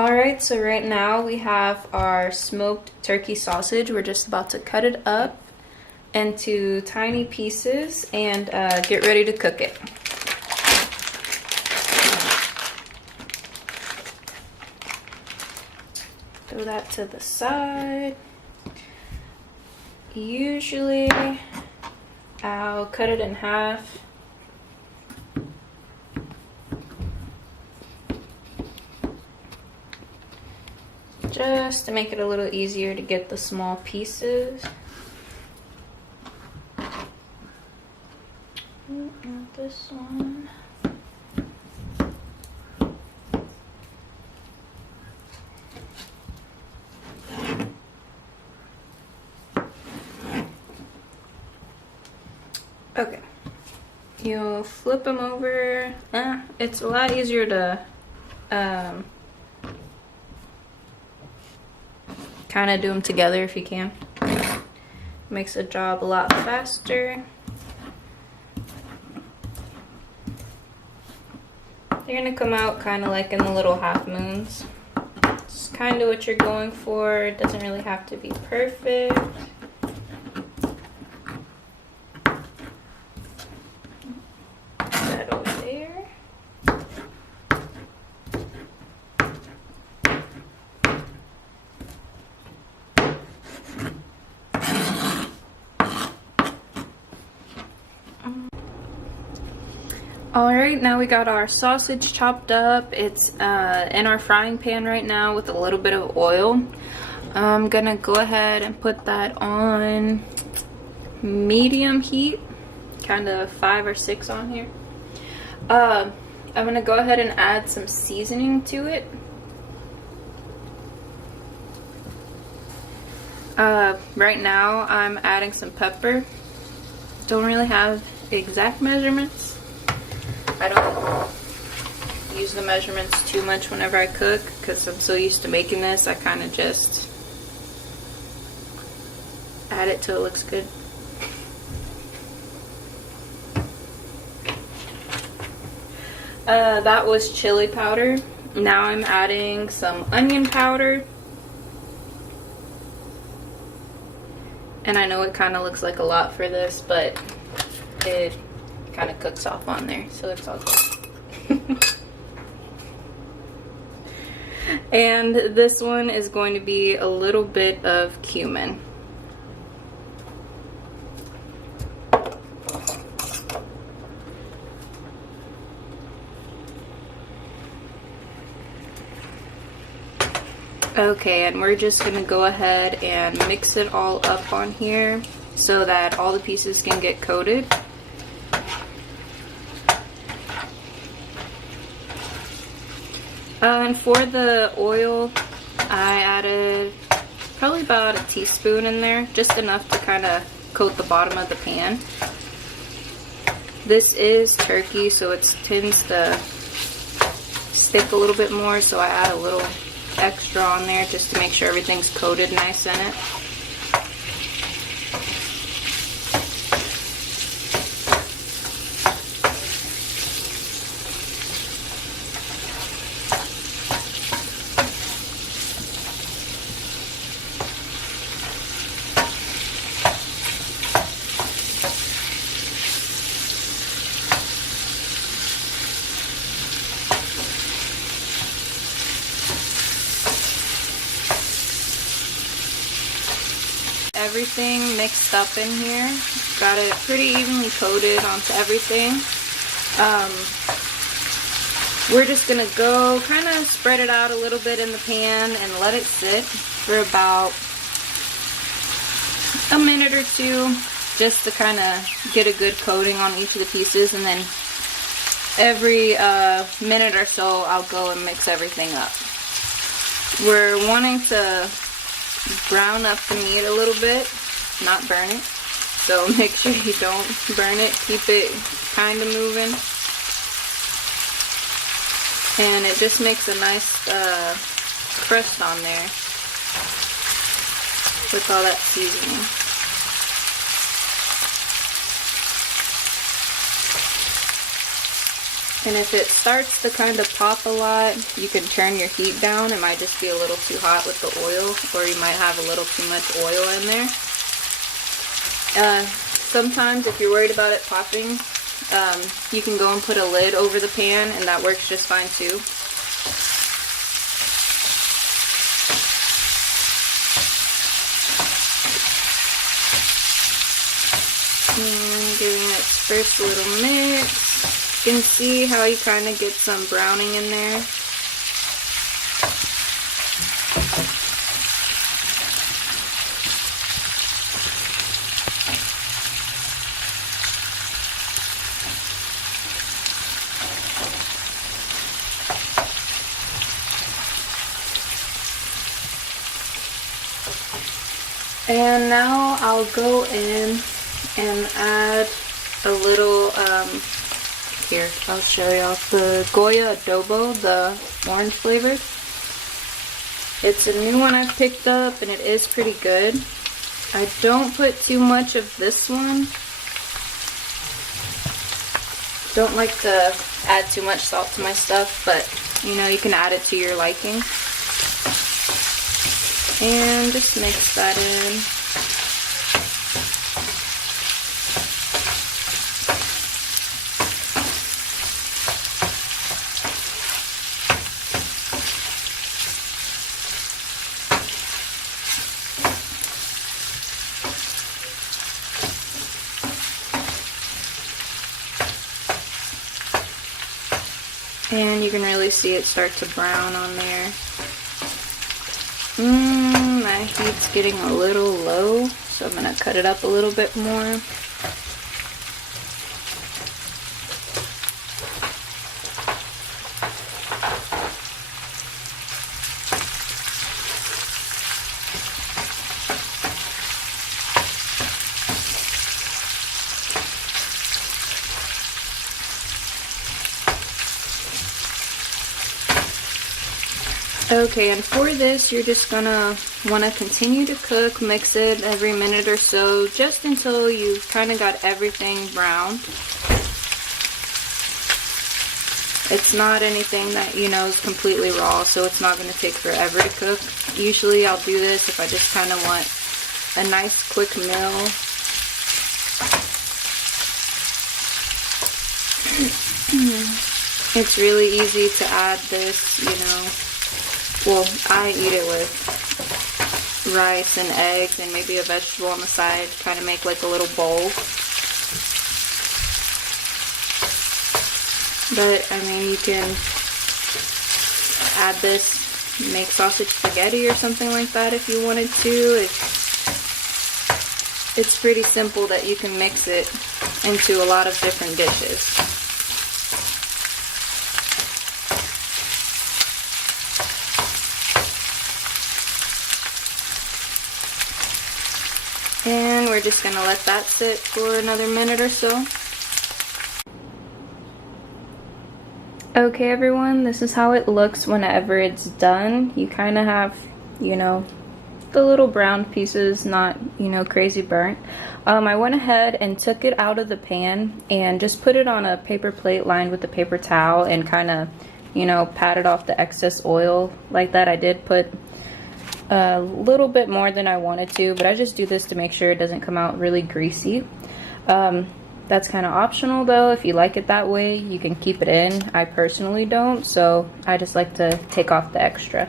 Alright, so right now we have our smoked turkey sausage. We're just about to cut it up into tiny pieces and get ready to cook it. Throw that to the side. Usually I'll cut it in half. Just to make it a little easier to get the small pieces. Not this one. Okay. You'll flip them over. It's a lot easier to kind of do them together if you can. Makes the job a lot faster. They're gonna come out kind of like in the little half moons. It's kind of what you're going for. It doesn't really have to be perfect. Put that over there. Alright, now we got our sausage chopped up. It's in our frying pan right now with a little bit of oil. I'm gonna go ahead and put that on medium heat, kind of 5 or 6 on here. I'm gonna go ahead and add some seasoning to it. Right now I'm adding some pepper. Don't really have exact measurements. I don't use the measurements too much whenever I cook because I'm so used to making this. I kind of just add it till it looks good. That was chili powder. Now I'm adding some onion powder. And I know it kind of looks like a lot for this, but it kind of cooks off on there, so it's all good. And this one is going to be a little bit of cumin. Okay, and we're just gonna go ahead and mix it all up on here so that all the pieces can get coated. And for the oil, I added probably about a teaspoon in there, just enough to kind of coat the bottom of the pan. This is turkey, so it tends to stick a little bit more, so I add a little extra on there just to make sure everything's coated nice in it. Everything mixed up in here. Got it pretty evenly coated onto everything. We're just gonna go kind of spread it out a little bit in the pan and let it sit for about a minute or two, just to kind of get a good coating on each of the pieces, and then every minute or so I'll go and mix everything up. We're wanting to brown up the meat a little bit, not burn it, so make sure you don't burn it. Keep it kind of moving, and it just makes a nice crust on there with all that seasoning. And if it starts to kind of pop a lot, you can turn your heat down. It might just be a little too hot with the oil, or you might have a little too much oil in there. Sometimes if you're worried about it popping, you can go and put a lid over the pan, and that works just fine too. And giving its first little mix. You can see how you kind of get some browning in there. And now I'll go in and add a little, here, I'll show y'all the Goya Adobo, the orange flavored. It's a new one I've picked up and it is pretty good. I don't put too much of this one. Don't like to add too much salt to my stuff, but you know, you can add it to your liking. And just mix that in. And you can really see it start to brown on there. My heat's getting a little low, so I'm gonna cut it up a little bit more. Okay, and for this, you're just gonna want to continue to cook, mix it every minute or so, just until you've kind of got everything brown. It's not anything that, you know, is completely raw, so it's not going to take forever to cook. Usually I'll do this if I just kind of want a nice quick meal. It's really easy to add this, you know. Well, I eat it with rice and eggs and maybe a vegetable on the side, kind of make like a little bowl. But, I mean, you can add this, make sausage spaghetti or something like that if you wanted to. It's pretty simple that you can mix it into a lot of different dishes. And we're just going to let that sit for another minute or so. Okay everyone, this is how it looks whenever it's done. You kind of have, you know, the little brown pieces, not, you know, crazy burnt. I went ahead and took it out of the pan and just put it on a paper plate lined with a paper towel and kind of, you know, patted off the excess oil like that. I did put a little bit more than I wanted to, but I just do this to make sure it doesn't come out really greasy. That's kind of optional though. If you like it that way, you can keep it in. I personally don't, so I just like to take off the extra.